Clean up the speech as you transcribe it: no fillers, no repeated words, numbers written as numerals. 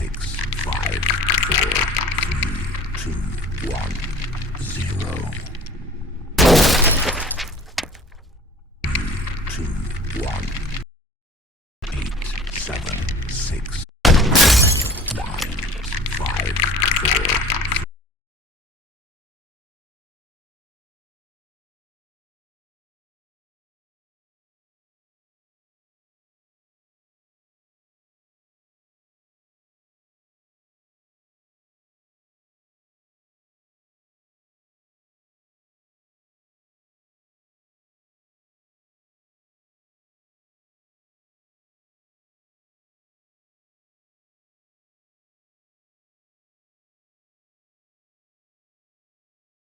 6, 5, 4, 3, 2, 1, 0. 2, 1.